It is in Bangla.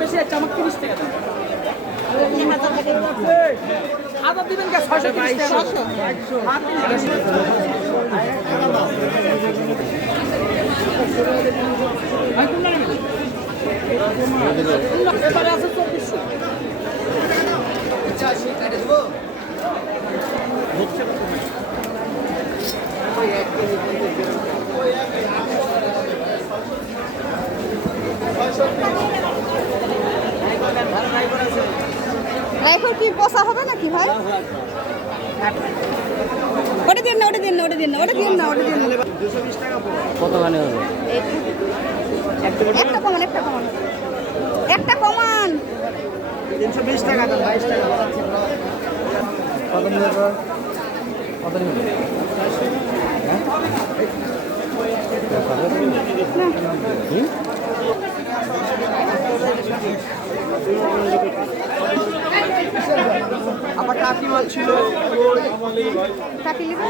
বেশি আছে আমাকে 30 টাকা দাও। আদা দিবেন কে 630 টাকা 600 এবারে আছে 2400 আচ্ছা সেটা দেব রাইফল কি পোষা হবে নাকি ভাই? ওটা দিন না, ওটা দিন না, ওটা দিন না, ওটা দিন না, ওটা দিন না। 220 টাকা কত গানে হবে? একটা কমান, একটা কমান, একটা কমান। 320 টাকা দাম 22 টাকা কত নিবে কত নিবে হ্যাঁ আবার কাকি মাল ছিল কাটি লিব